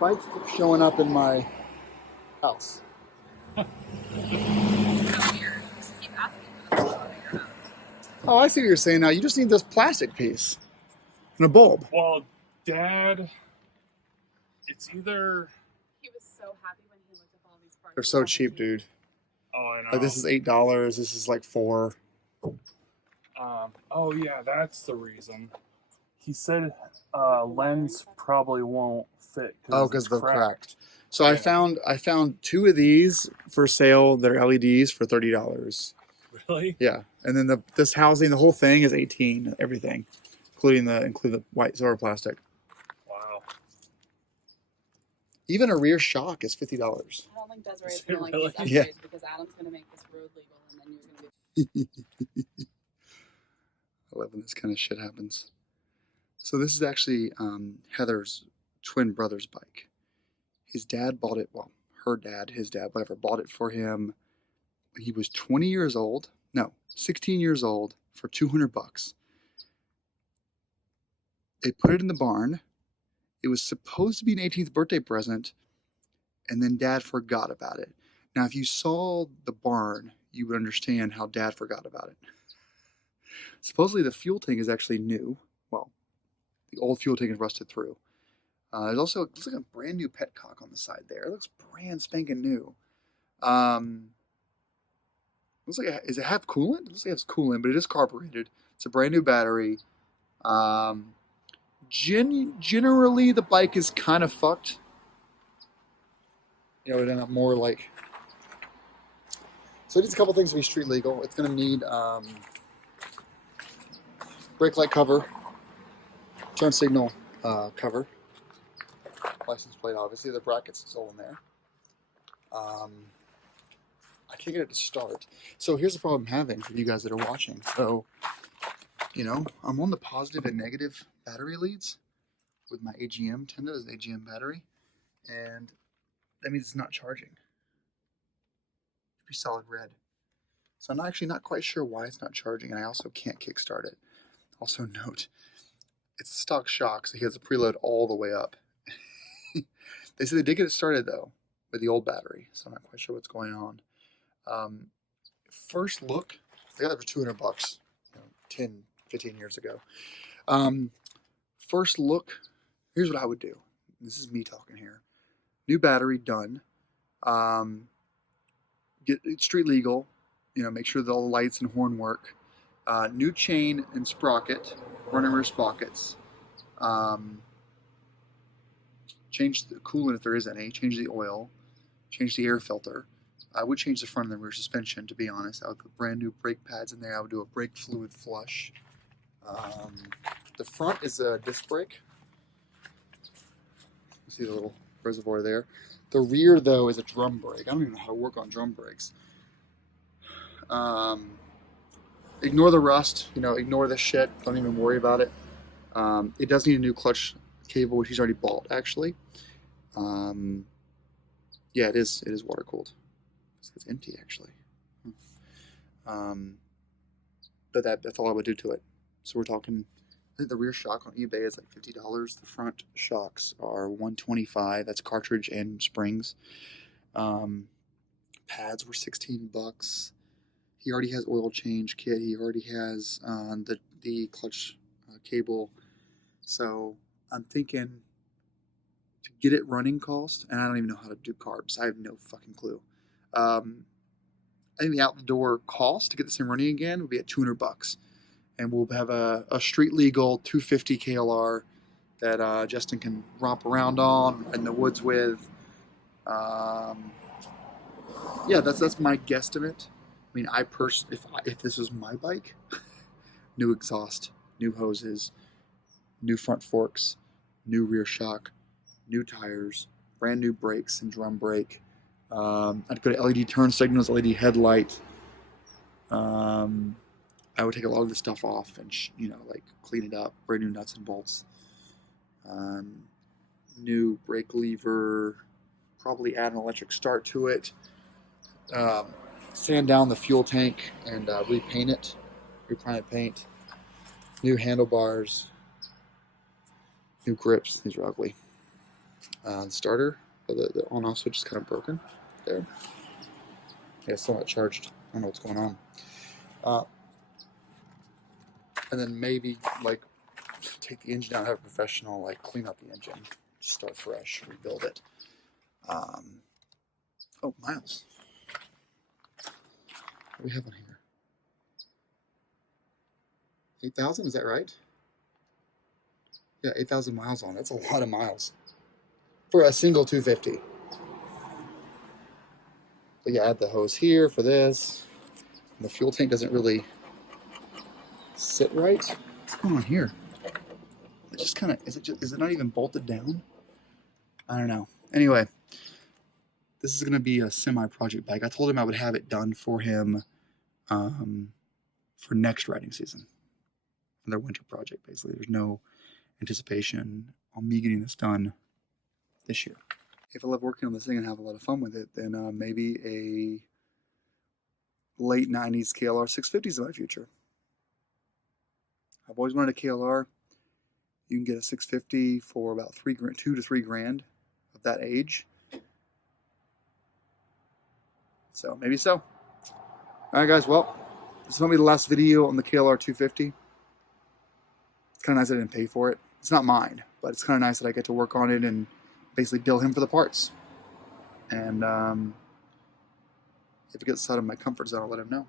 bikes keep showing up in my house. So weird. Just keep asking for this stuff at your house. Oh, I see what you're saying now. You just need this plastic piece and a bulb. Well, Dad, it's either... He was so happy when he looked up all these parts. They're so cheap, dude. Oh, I know. Like, this is $8. This is like $4. Oh, yeah, that's the reason. He said lens probably won't fit. Oh, because they're cracked. So yeah. I found 2 of these for sale. They're LEDs for $30. Really? Yeah, and then this housing, the whole thing is $18. Everything, including the white silver plastic. Wow. Even a rear shock is $50. I don't think Desiree is going to like Really? these Yeah. upgrades because Adam's going to make this road legal, and then you're going to be. I love when this kind of shit happens. So this is actually Heather's twin brother's bike. His dad bought it, well, her dad, his dad, whatever, bought it for him when he was 20 years old. No, 16 years old for $200. They put it in the barn. It was supposed to be an 18th birthday present, and then Dad forgot about it. Now, if you saw the barn, you would understand how Dad forgot about it. Supposedly, the fuel tank is actually new. Well, the old fuel tank is rusted through. There's also, it looks like a brand new petcock on the side there. It looks brand spanking new. Looks like, does it have coolant? It looks like it has coolant, but it is carbureted. It's a brand new battery. Generally, the bike is kind of fucked. You know, it ended up more like... So it needs a couple things to be street legal. It's going to need brake light cover, turn signal cover, license plate, obviously. The bracket's still in there. I can't get it to start. So here's the problem I'm having for you guys that are watching. So, you know, I'm on the positive and negative battery leads with my AGM. Tenda is AGM battery. And that means it's not charging. Pretty solid red. So I'm actually not quite sure why it's not charging, and I also can't kickstart it. Also note, it's stock shock, so he has a preload all the way up. They said they did get it started though with the old battery, so I'm not quite sure what's going on. First look, I got it for $200, you know, 10, 15 years ago. First look, here's what I would do. This is me talking here. New battery done. Get it street legal. You know, make sure that all the lights and horn work. New chain and sprocket, running rear sprockets. Change the coolant if there is any. Change the oil. Change the air filter. I would change the front and the rear suspension, to be honest. I would put brand new brake pads in there. I would do a brake fluid flush. The front is a disc brake. You see the little reservoir there. The rear, though, is a drum brake. I don't even know how to work on drum brakes. Ignore the rust. You know, ignore this shit. Don't even worry about it. It does need a new clutch cable, which he's already bought, actually. Yeah, it is water cooled. It's empty, actually. But that's all I would do to it. So we're talking, I think the rear shock on eBay is like $50. The front shocks are $125. That's cartridge and springs. Pads were $16. He already has oil change kit. He already has the clutch cable. So I'm thinking to get it running cost, and I don't even know how to do carbs. I have no fucking clue. I think the out the door cost to get this thing running again would be at $200, and we'll have a street legal 250 KLR that Justin can romp around on in the woods with. Yeah, that's my guesstimate. I mean, if this was my bike, new exhaust, new hoses, new front forks, new rear shock, new tires, brand new brakes and drum brake. I'd go to LED turn signals, LED headlight. I would take a lot of the stuff off and like clean it up, brand new nuts and bolts, new brake lever, probably add an electric start to it, sand down the fuel tank and repaint it, reprime it paint, new handlebars, new grips. These are ugly. The starter, the on-off switch is kind of broken there. Yeah, it's still not charged. I don't know what's going on. And then maybe like take the engine out, have a professional like clean up the engine, start fresh, rebuild it. Oh, miles. What do we have on here? 8,000, is that right? Yeah, 8,000 miles on. That's a lot of miles for a single 250. But yeah, I had the hose here for this. And the fuel tank doesn't really sit right. What's going on here? It just kind of, is it not even bolted down? I don't know. Anyway, this is going to be a semi-project bike. I told him I would have it done for him for next riding season. Their winter project, basically. There's no anticipation on me getting this done this year. If I love working on this thing and have a lot of fun with it, then maybe a late 90s KLR 650 is in my future. I've always wanted a KLR. You can get a 650 for about $2 to $3 grand of that age. So maybe so. All right, guys. Well, this is going to be the last video on the KLR 250. It's kind of nice that I didn't pay for it. It's not mine, but it's kind of nice that I get to work on it and basically bill him for the parts. And if it gets out of my comfort zone, I'll let him know.